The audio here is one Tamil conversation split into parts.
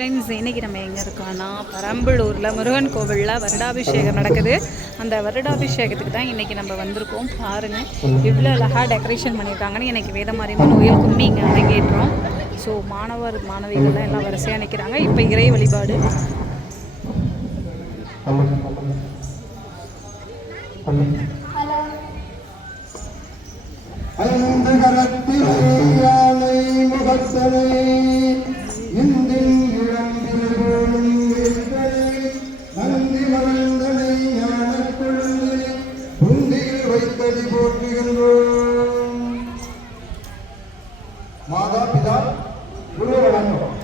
ஃப்ரெண்ட்ஸ், இன்றைக்கி நம்ம எங்கே இருக்கோன்னா பெரம்பலூரில் முருகன் கோவிலில் வருடாபிஷேகம் நடக்குது. அந்த வருடாபிஷேகத்துக்கு தான் இன்றைக்கி நம்ம வந்திருக்கோம். பாருங்கள் இவ்வளோ அழகாக டெக்கரேஷன் பண்ணியிருக்காங்கன்னு. எனக்கு வேதமாரியம்மன் கோயில் கும்மி இங்கே அரங்கேற்றோம். ஸோ மாணவிகள்லாம் எல்லாம் வரிசையாக நிற்கிறாங்க. இப்போ இறை வழிபாடு. மாதா பிதா குரு வணக்கம்.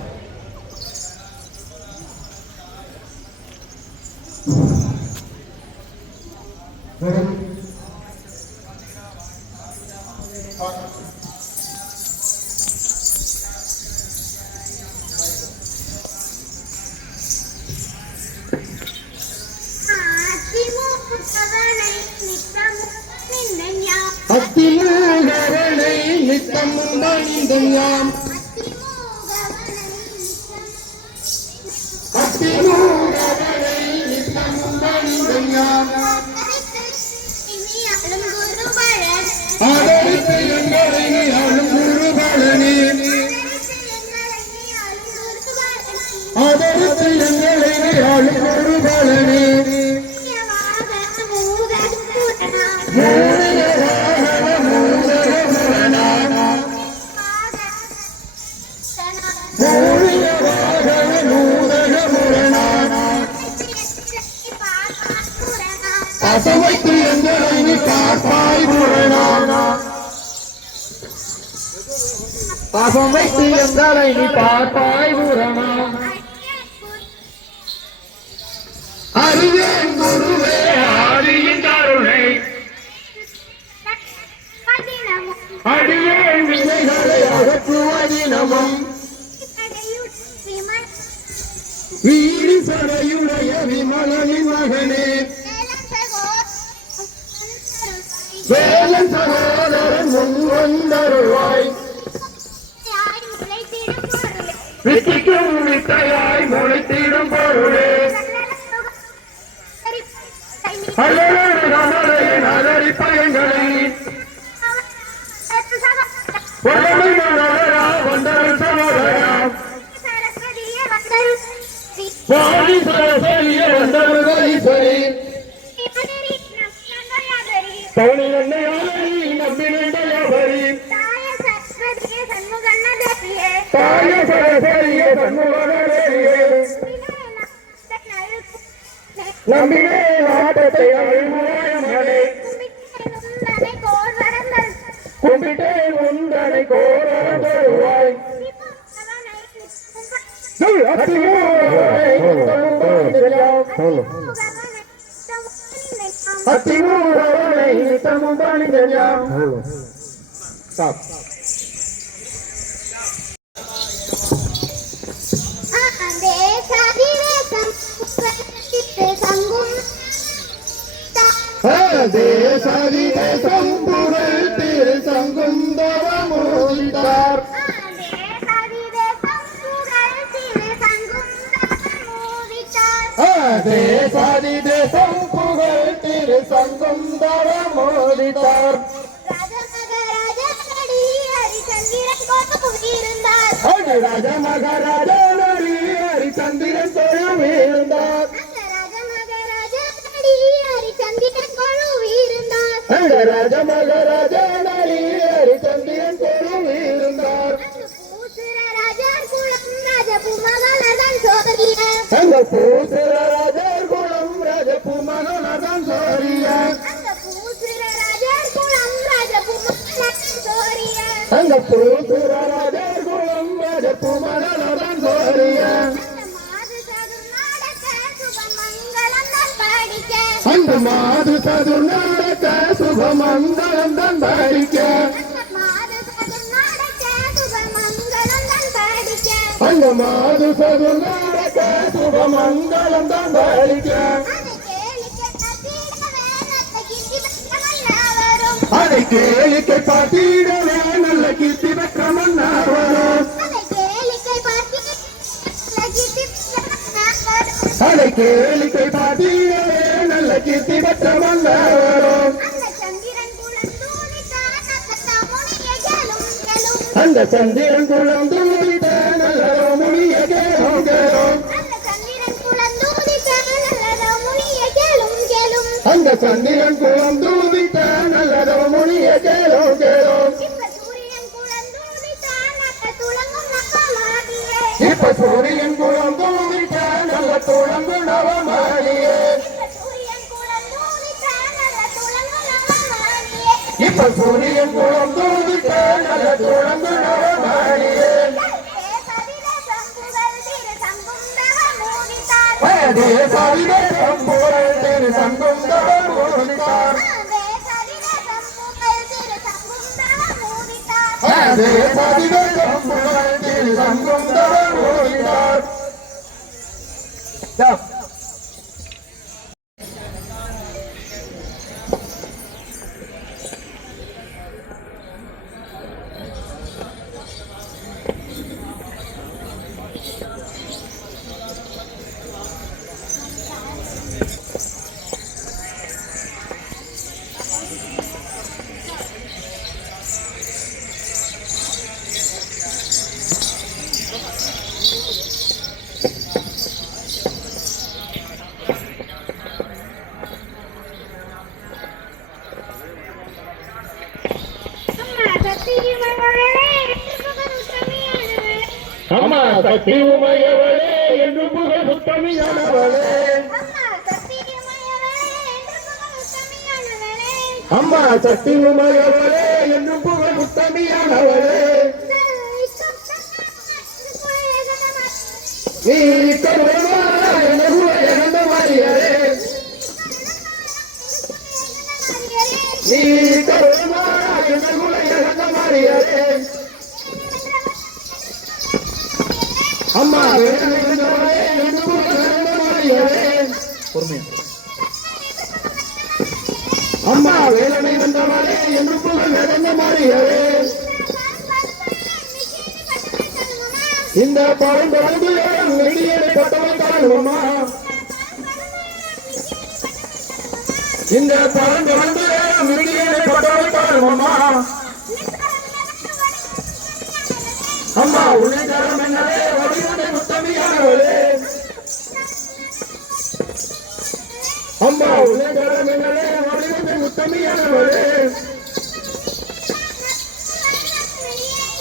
அத்திமூகவனை நித்தமும் பணிந்தயாம் அத்திமூகவனை நித்தமும் பணிந்தயாம் ஆதரித்து எங்களை ஆளும் குருபலனே ஆதரித்து எங்களை ஆளும் குருபலனே அசமைத்து எங்களை காப்பாய் புரணா அசமைத்து எங்களை பார்ப்பாய் புரணா அறிவேன் குருவே ஆதியின் கருணை அடியேன் வினைகளை அகற்றுவதினமும் வீடு சடையுடைய விமலனின் மகனே வேலன் சகோதரன் முன் வந்தருவாய் வித்திக்கும் வித்தையாய் முளைத்திடும் பொருளே அதரி பயங்களை வந்தரும் சகோதரா வாடி சரஸ்வதிய வந்தருளீஸ்வரி பவுனி நன்னையாரி நம்பினண்டயாபரி தாய சரஸ்வதிய சண்முகனதேவியே நம்பினே நாட்டத்தை அழிமுகமனே கும்பிட்டேன் உந்தனை கோரந்தருவாய் அத்திமூகவனை நித்தமும் பணிந்தயாம் தேசதி தேசம் புகழ் திரு சங்கும் தவமோதித்தார் தேசாதி தேசம் புகழ் திரு சங்கும் தவமோதித்தார் ராஜ மகாராஜ நடி ஹரிச்சந்திரன் தொழுவிருந்தார் ராஜ மகாராஜ நடி ஹரிச்சந்திரன் தொழுவிருந்தார் அந்த பூசுர ராஜர் குலம் ராஜபுமனதான் சோரிய அந்த பூசுர ராஜர் குலம் ராஜபுமனதான் சோரிய அந்த மாது சதுர்நாடக சுபமங்கலம் தான் பாடிக்க அந்த மாது சதுர்நாடக சுபமங்கலம் தான் பாடிக்க அதை கேளிக்கை பார்த்திடவே நல்ல கீர்த்தி பெற்ற மன்னார் வரும் அதை கேளிக்கை பாட்டியலே நல்ல கீர்த்தி பெற்ற வந்தவரும் அந்த சந்திரன் குளம் தூதித்த நல்ல முனிய கேளும் கேளும் அந்த சந்திரன் குளம் தூதித்த நல்ல முனிய கேளும் கேளும் இப்ப சூரியன் குளம் தூதித்த நல்ல துளங்கு நவமாடியே இப்ப சூரியன் குளம் தூதித்த நல்ல துளங்கு நவமாடியே அதே சரிவே சம்புகள் திரு சங்கும் தவம் மூடித்தார் அதே சரிவே சம்புகள் திரு சங்கும் தவம் மூடித்தார் அம்மா சக்தி உமையவளே என்று புகழ் சுத்தமியானவளே அம்மா சக்தி உமையவளே என்று புகழ் சுத்தமியானவளே நீ கருவாழ்ந்த மாறியரே நீ கருவாழ்ந்த மாறியரே அம்மா அம்மா வேலனை வந்தவளே என்று புகழ் நடந்த மாறியரே இந்த பரம்பு வெளியேறி பட்டவை காணுமா இந்த பரம்பு வெளியேறி பட்டவை காணுமா அம்மா உன்னை தரம் என்னவே வடிவனை முத்தமியானவளே அம்மா உன்னை தரம் என்னவே வடிவனை முத்தமியானவளே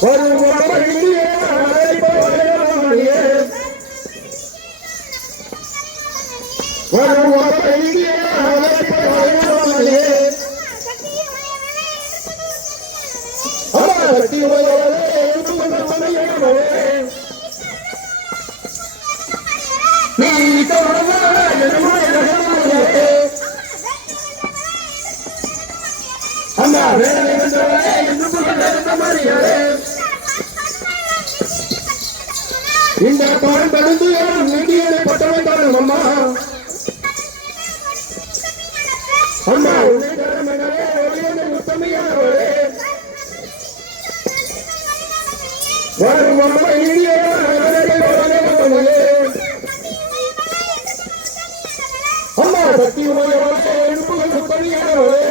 ஒரு முறையே ஒரு முறையே அம்மா சக்தி உமையவளே நீ அம்மா வேலை வந்தவளே என்று புகழ்ந்த மாறியரே இந்த பரம்பெருந்து நெடியனை பட்டவை காணும் அம்மா அம்மா உன்னை தரமெனவே ஒளியனை உத்தமையானவளே வரும் அம்மா இனியே அம்மா சக்தி உமையவளே எழுப்புகள் சுத்தமியானவளே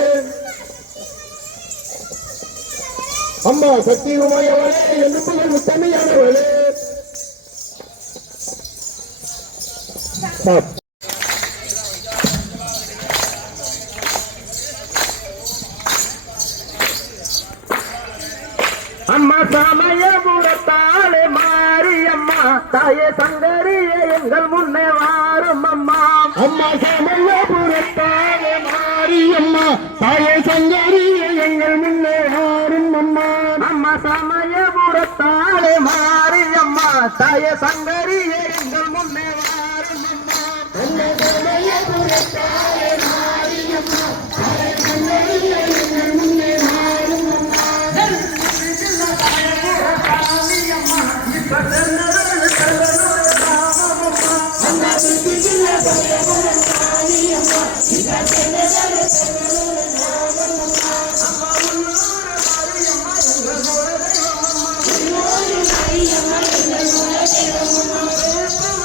அம்மா சக்தி உமையவளே எழுப்புகள் சுத்தமியானவளே அம்மா சமயபுரத்தாலே மாரியம்மா தாயே சங்கரியே எங்கள் முன்னே வாரும் அம்மா அம்மா சமயபுரத்தாலே மாரியம்மா தாயே சங்கரியே எங்கள் முன்னே வாரும் அம்மா அம்மா சமயபுரத்தாலே மாரியம்மா தாயே சங்கரியே எங்கள் முன்னே வாரும் அம்மா அம்மா சமயபுரத்தாலே மாரியம்மா தாயே சங்கரியே எங்கள் முன்னே வாரும் அம்மா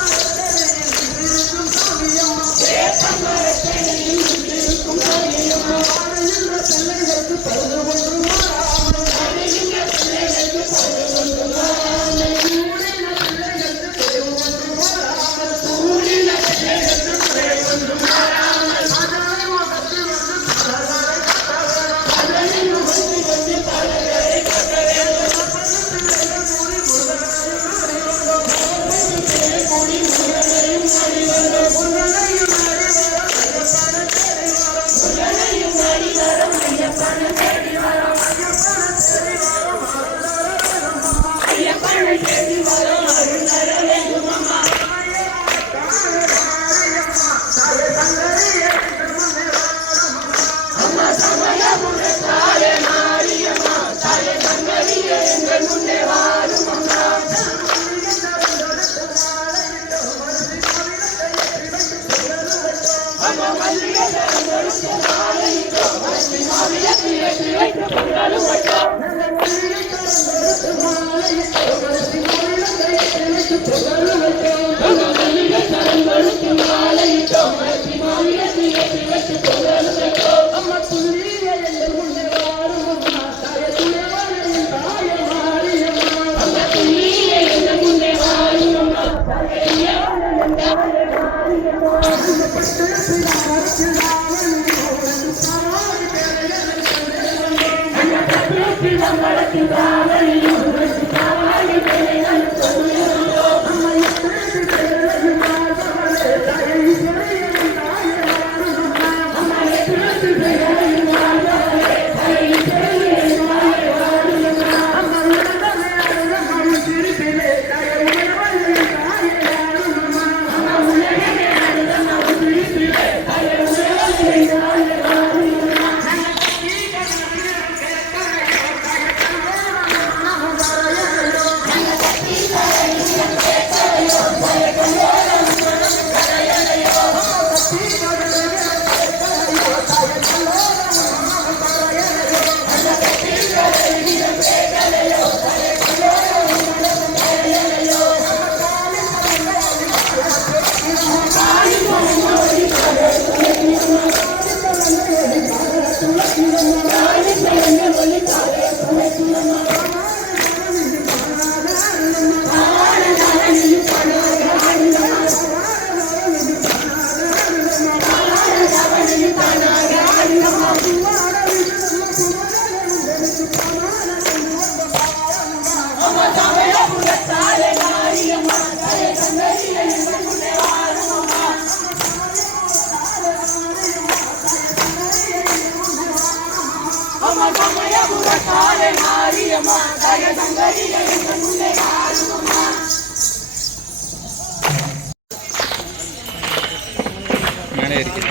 மேலே இருக்கு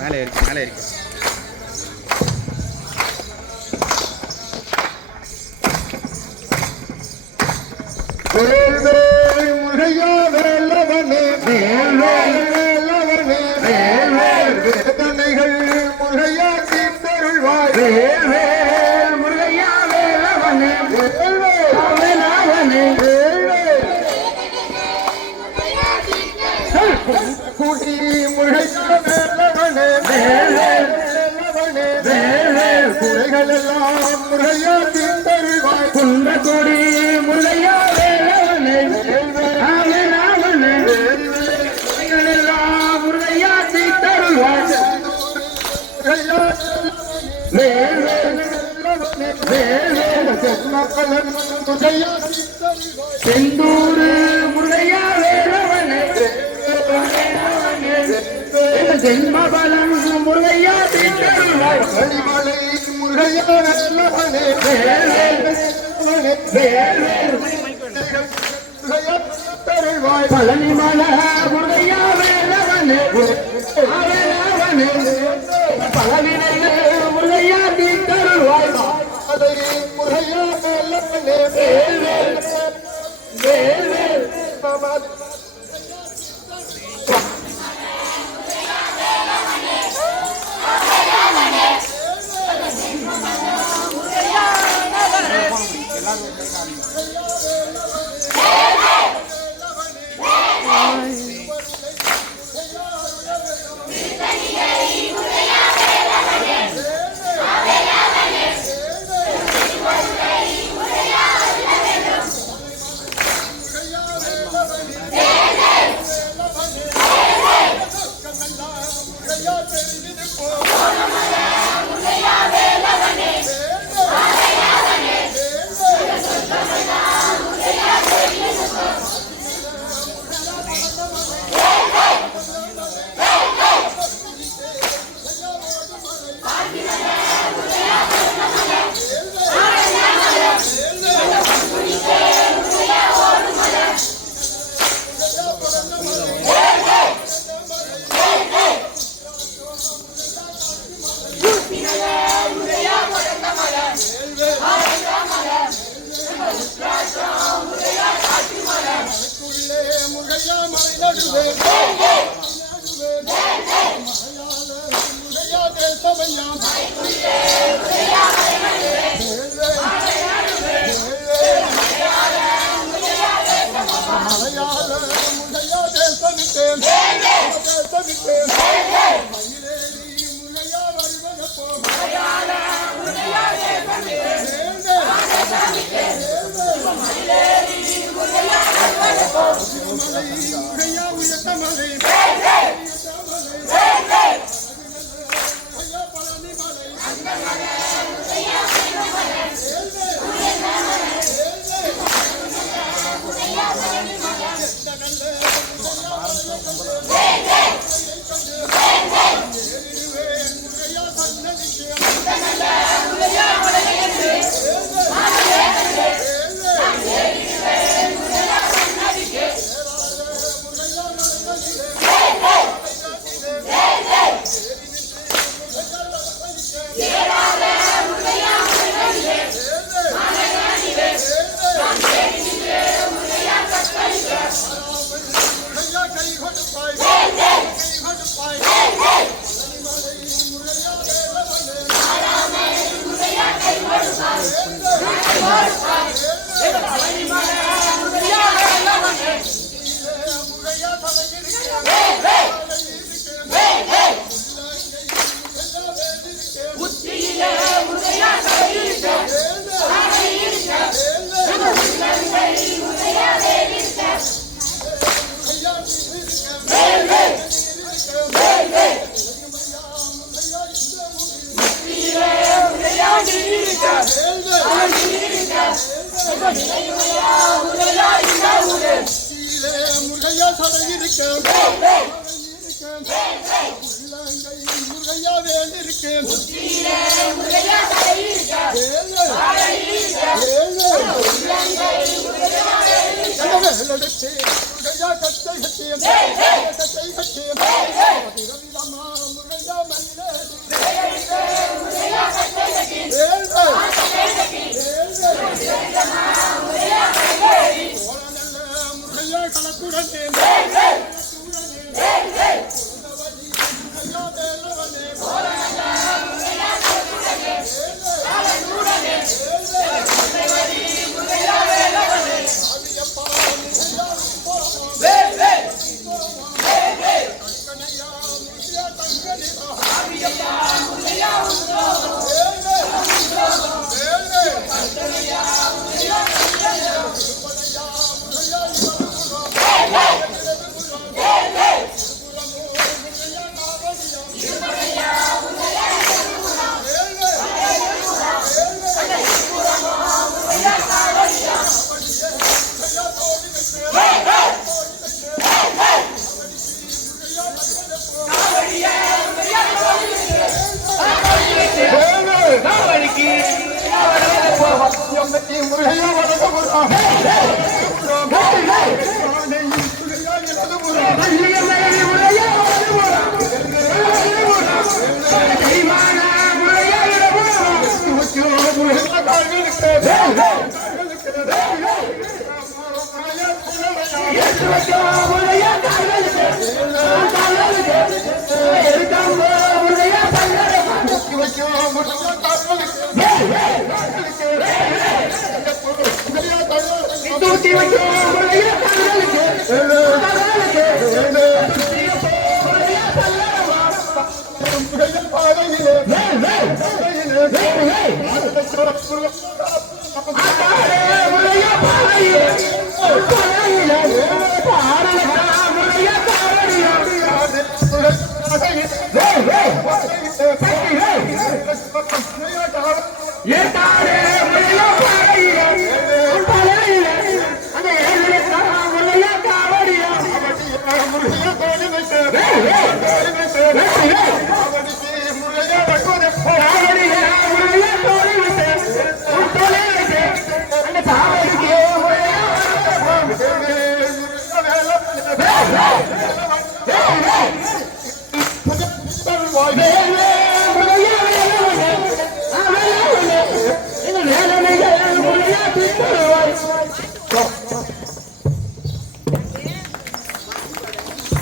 மேலே இருக்கு மேலே இருக்கு முருகையா வேலவனே வேலவனே வேதனைகள் முருகையா தீர்த்தருள்வாய் வேல் முருகையா வேலவனே வேலவனே கூட்டி முருகையா வேலவனே வேலவனே வேல் குறைகள் எல்லாம் முருகையா தீர்த்தருள்வாய் குன்றக்குடி முருகையா செந்தூர் முருகையா வேலவனே ஜென்மபலம் முருகையா தீர்த்தருள்வாய் வழிமலை முருகையா வேலவனே தருள்வாய் பழனிமல முருகையா வேலவனே பழனினையே முருகையா தீர்த்தருள்வாய் முருகையா வேலவனே முருகையா முருகையா சடையிருக்கேன் முருகையா வேண்டியிருக்கேன் முருகையா கட்டை கட்டியம் முருகையா முருகையா கலக்குடன்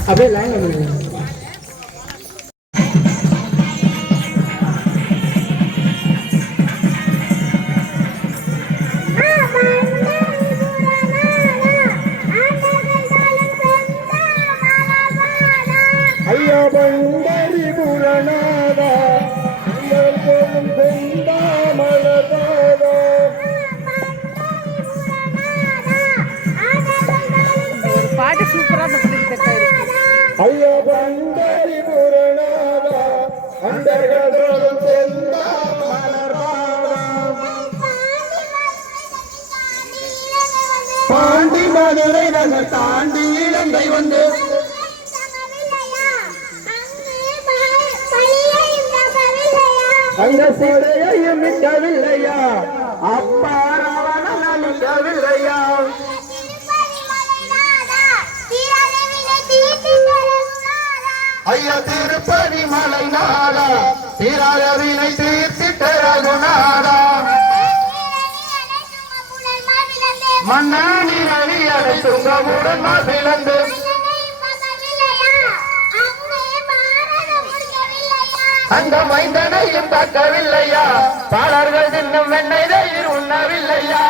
அப்படியே லைன் ஐயா பண்டரி புரணாதா பாட்டு சூப்பரா ஐயா பண்டரி புரணாதா அண்டர்களும் பாண்டி மதுரை நகர் தாண்டி இலங்கை வந்து அங்க சிறையையும் விட்டவில்லையா அப்பா ராவணன் விட்டவில்லையா ஐயா திருப்பதி மலை நாடா தீராதவினை தீர்த்திட்ட ரகுநாதா மன்னானி ரவி அடை துங்கவுடன் மகிழ்ந்து அந்த மைந்தனையும் பார்க்கவில்லையா பாலர்கள் தின்னும் வெண்ணெய் தயிர் உண்ணவில்லையா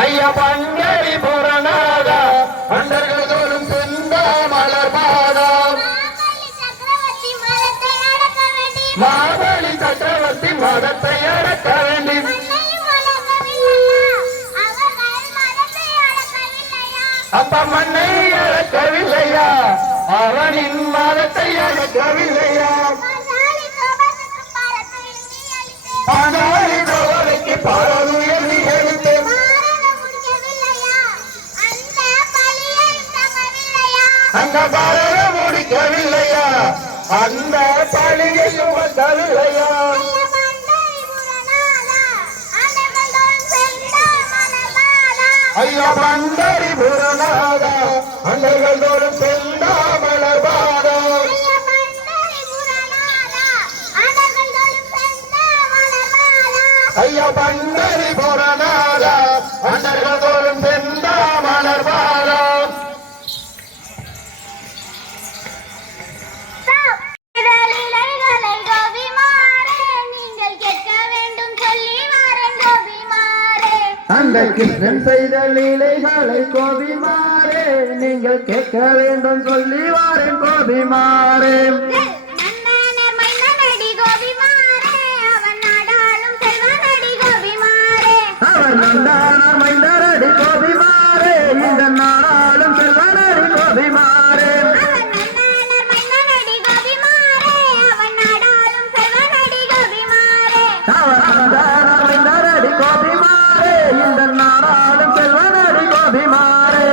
ஐயா பண்டரி புரணாதா அண்டர்கள் தோறும் சென்ற மலர் பாதா மாபலி சக்கரவர்த்தி மதத்தை அடக்க வேண்டும் அப்ப மண்ணை அடக்கவில்லையா அவனின் மதத்தை அடக்கவில்லையா பாதாளி கோவலைக்கு பாரதுயர் நீ மகாபாரதம் முடிக்கவில்லையா அந்த பழியையும் வந்தவில்லையா ஐயா பண்டரிபுரநாதா அண்டர்கள் தோறும் செந்தாமலர் பாதம் ஐயா பண்டரிபுரநாதா அண்டர்கள் தோறும் செந்தாமலர் பாதம் அந்த கிருஷ்ணன் செய்த லீலைகளை கோபிமாரே நீங்கள் கேட்க வேண்டும் சொல்லி வாரேன் கோபிமாரே அவர் நந்தான மைந்தரடி கோபிமாரே இந்த நாடாளும் செல்வனடி கோபிமாரே அவர் நந்தான மைந்தரடி கோபிமாரே இந்த நாடாளும் செல்வனடி கோபிமாரே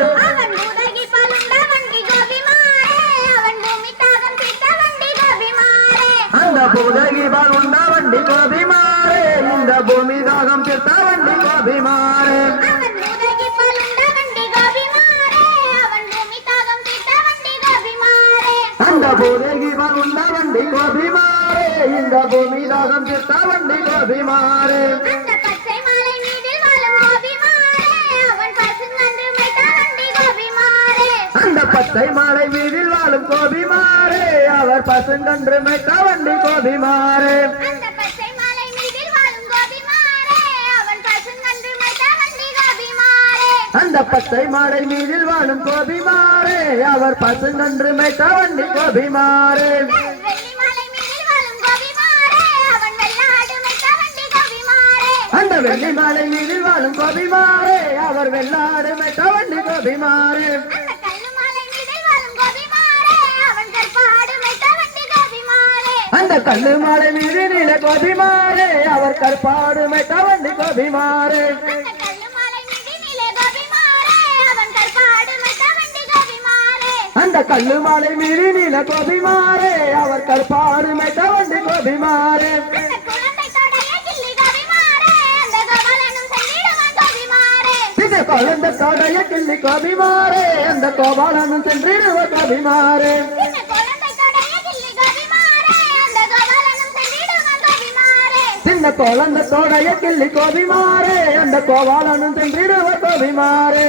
அந்த பூதகி பால் உண்ட வண்டி கோபிமாரே இந்த பூமி தாகம் செத்த வண்டி கோபிமாரே அந்த பூதகி பால் உண்ட வண்டி கோபிமாரே இந்த பூமி தாகம் செத்த வண்டி கோபிமாரே அந்த பச்சை மாலை வீதில் வாழும் கோபிமாரே அவர் பசுங்கன்று மெத்த வண்டி கோபிமாரே அந்த பச்சை மாலை மீதில் வாழும் கோபிமாரே அவர் பசுங்கன்று மெத்த வண்டி கோபிமாரே அந்த வெள்ளி மாலை மீதில் வாழும் கோபிமாரே அவர் வெள்ளாடு மெத்த வண்டி கோபிமாரே அந்த கல்லு மாலை மீது நீல கோபிமாரே அவர் கற்பாடு மெத்த வண்டி கோபிமாரே அந்த கல்லு மாலை மீது நீல கோபிமாரே அவர் கற்பாடு மெத்த வண்டி கோபிமாரே குழந்தை தொடைய கிள்ளி கோபிமாரே அந்த கோபாலனும் சென்றிடுவ கோபிமாரே சின்ன குழந்தை தொடைய கிள்ளி கோபிமாரே அந்த கோபாலனும் சென்றிடுவ கோபிமாரே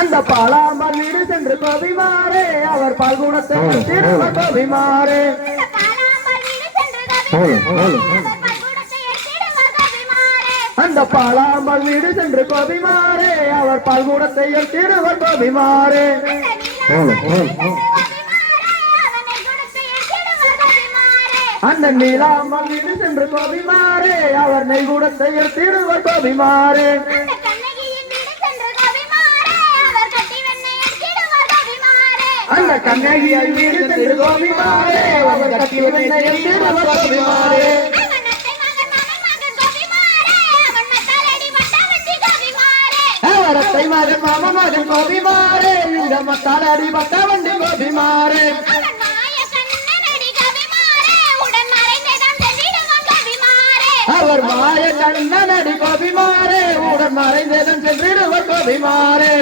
அந்த பாலாம்பர் வீடு சென்று கோபிமாரே அவர் பால்குணத்தை திருவ கோபிமாரே அந்த பாலாம்பல் வீடு சென்று கோபிமாரே அவர் பால்குடத்தை திருவர் கோபிமாரே அந்த நீலாம்பல் வீடு சென்று கோபிமாரே அவர் நெய்குடத்தை திருவர் கோபிமாரே அந்த கண்ணகியை வீடு சென்று கோபிமாரே அவர் கட்டி திருவர் கோபிமாரே ரத்தை மகன் மாம மகன் கோபிமாரே இந்த மத்தால் அடிபட்ட வண்டி கோபிமாரே அவர் மாய கண்ணன் அடி கோபிமாரே உடன் மறைந்தேதம் சென்றிடுவர் கோபிமாரே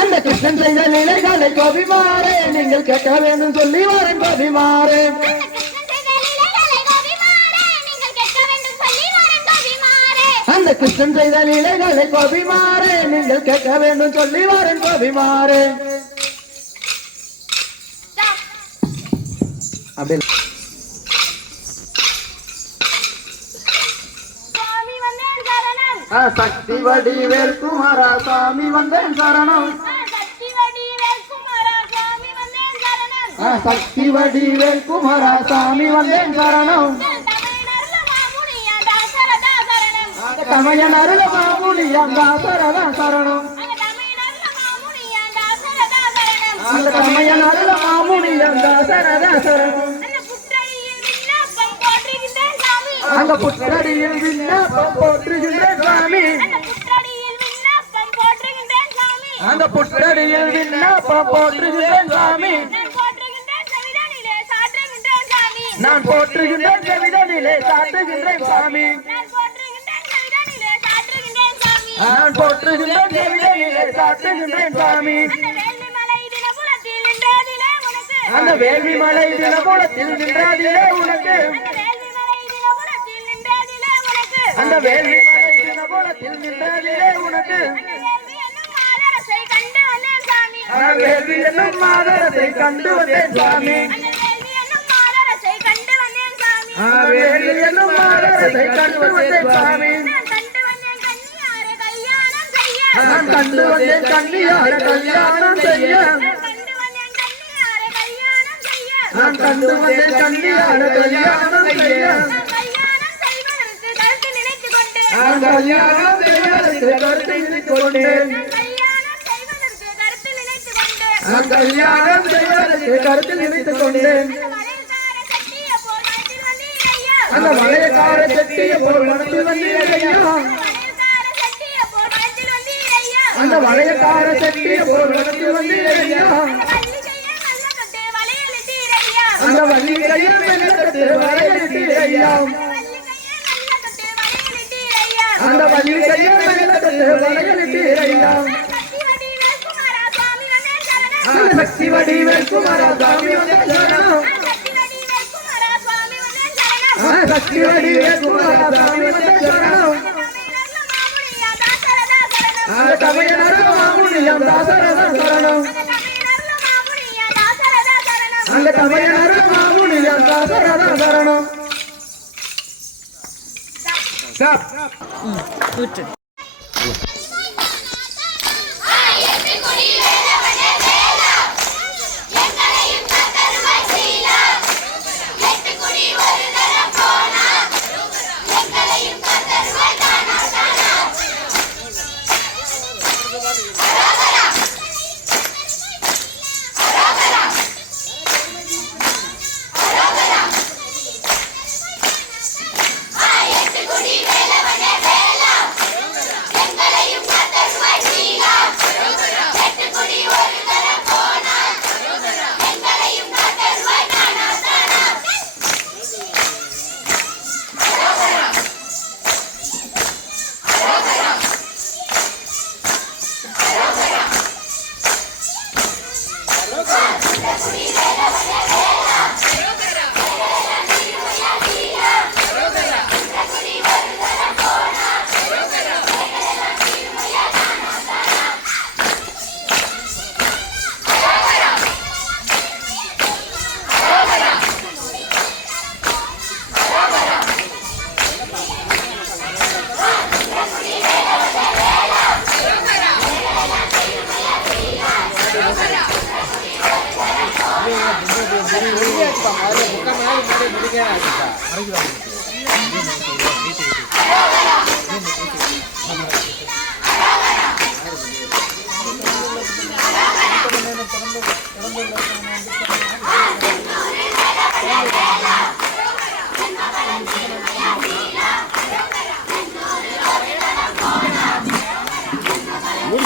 அந்த கிருஷ்ணன் செய்த நிலைகளை கோபிமாரே நீங்கள் கேட்க வேண்டும் சொல்லி வரேன் கோபிமாரே அந்த கிருஷ்ணன் செய்த நிலைகளை கோபிமாரே நீங்கள் கேட்க வேண்டும் சொல்லி வரேன் கோபிமாரே சக்தி வடிவேல் குமாரா சாமி வந்தேன் சரணம் சக்தி வடிவேல் குமாரா சாமி வந்தேன் சரணம் தமையன் அருள மாமுனி அந்த சரதா சரணம் அந்த தமையன் அருள மாமுனி அந்த சரதா சரணம் அந்த புற்றடியில் விண்ணப்பம் போற்றுகின்றேன் சாமி அந்த புற்றடியில் விண்ணப்பம் போற்றுகின்றேன் சாமி நான் போற்றுகின்றேன் கவிதனிலே சாற்றுகின்றேன் சாமி நான் போற்றுகின்றேன் கவிதனிலே சாற்றுகின்றேன் சாமி அந்த வேள்வி மலை தினபுலத்தில் நின்றதிலே உனக்கு அந்த வேள்வி மலை தினபுலத்தில் நின்றதிலே உனக்கு வேள்வி என்னும் மாதரத்தை கண்டு வந்தேன் சாமி வேள்வி என்னும் மாதரத்தை கண்டு வந்தேன் சாமி நான் கண்டு வந்தேன் கன்னியார கல்யாணம் செய்ய நான் கண்டு வந்தேன் கன்னியார கல்யாணம் செய்ய நான் கல்யாணம் செய்வதற்கு கருத்து நினைத்துக் கொண்டேன் நான் கல்யாணம் செய்வதற்கு கருத்து நினைத்துக் கொண்டேன் அந்த வளையக்கார செட்டிய போல் மனத்தில் வந்தீரையா அந்த வளையக்கார செட்டிய போல் மனத்தில் வந்தீரையா அந்த வள்ளி கையில் மெல்லக்கட்டு வளையலிட்டீரையா அந்த வள்ளி கையில் மெல்லக்கட்டு வளையலிட்டீரையா அந்த சக்தி வடிவேல் குமாரா சாமி வந்தே சரணம் சக்தி வடிவேல் குமாரா சாமி வந்தே சரணம் அந்த கவிஞர் மாமுனியம் தாசரதா சரணம் அந்த கவிஞர் மாமுனியம் தாசரதா சரணம் கூற்று முடிச்சு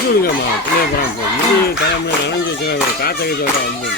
விடுங்கம்மா பிள்ளைய முடி தலைமுறை நனைஞ்சு வச்சுன்னா காற்றை சொல்ல வந்து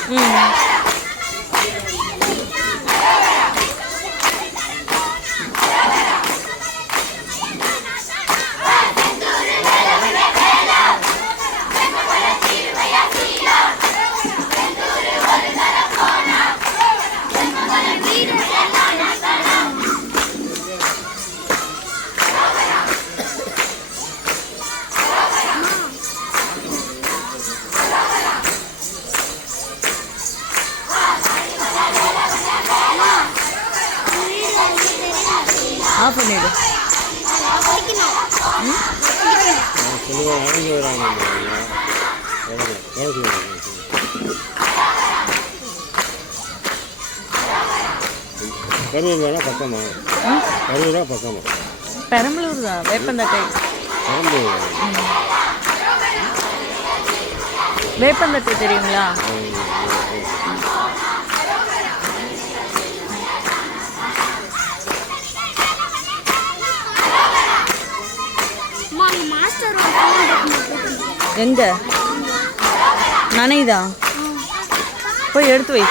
ஆஃப் பண்ணிவிடு. இறங்கி வராங்க கரூர் வேணா பக்கமா கரூரா பக்கமா பெரம்பலூர் தான் வேப்பந்தட்டை. பெரம்பலூர் வேப்பந்தட்டை தெரியுங்களா? எங்க நனையுதா? போய் எடுத்து வை.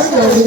அந்த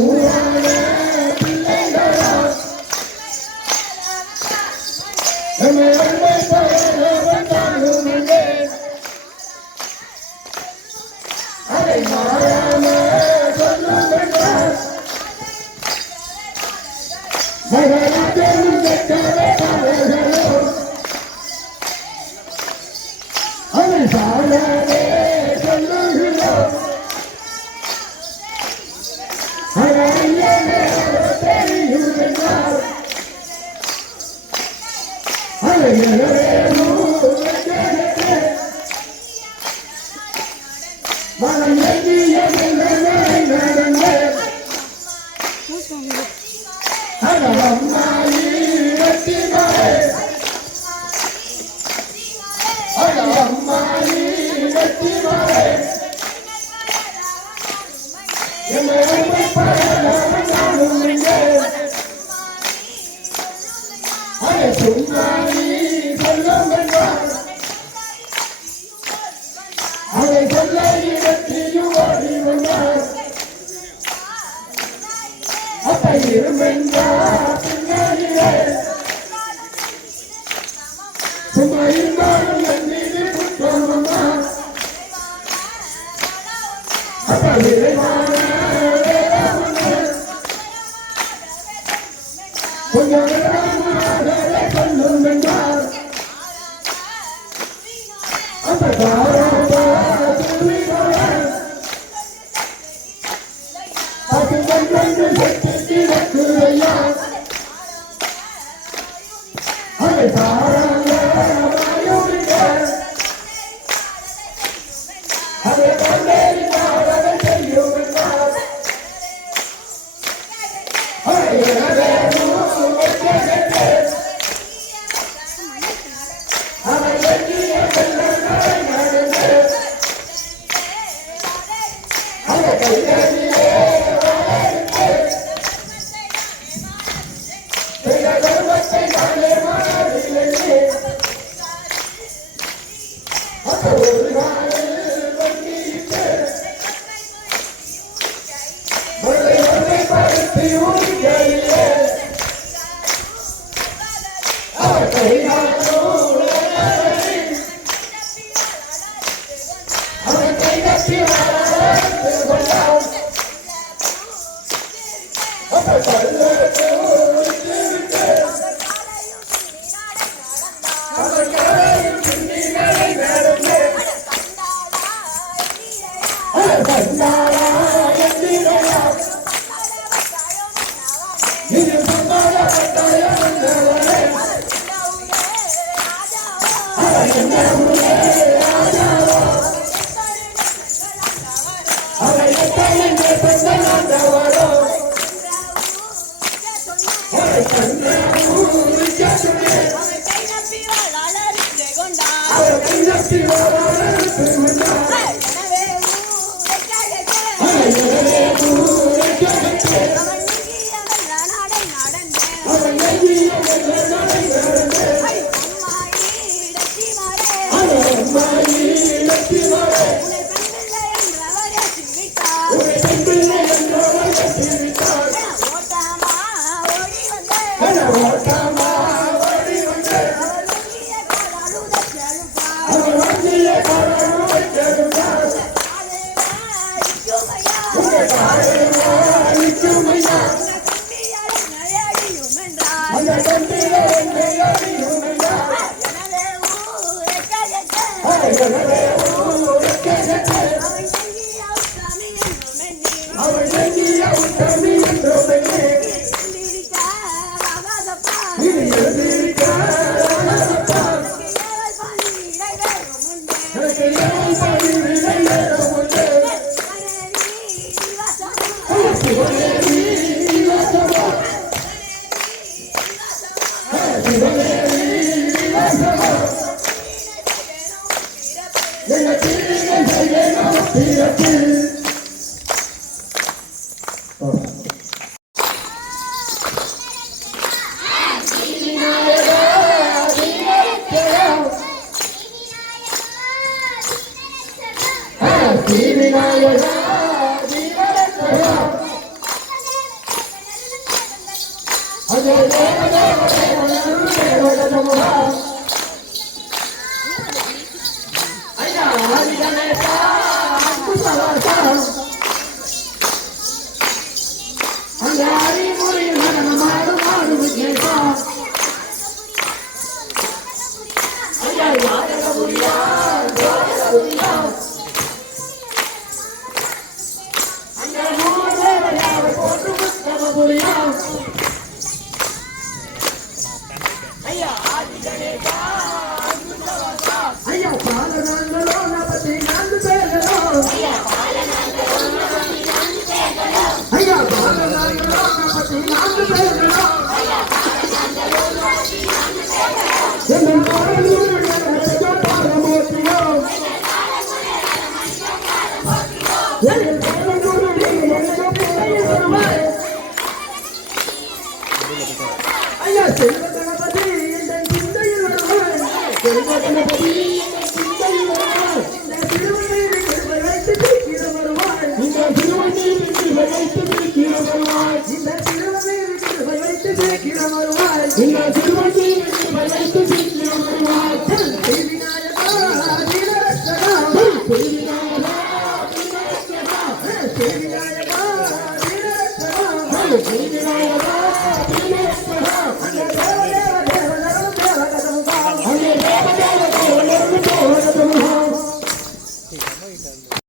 Hey!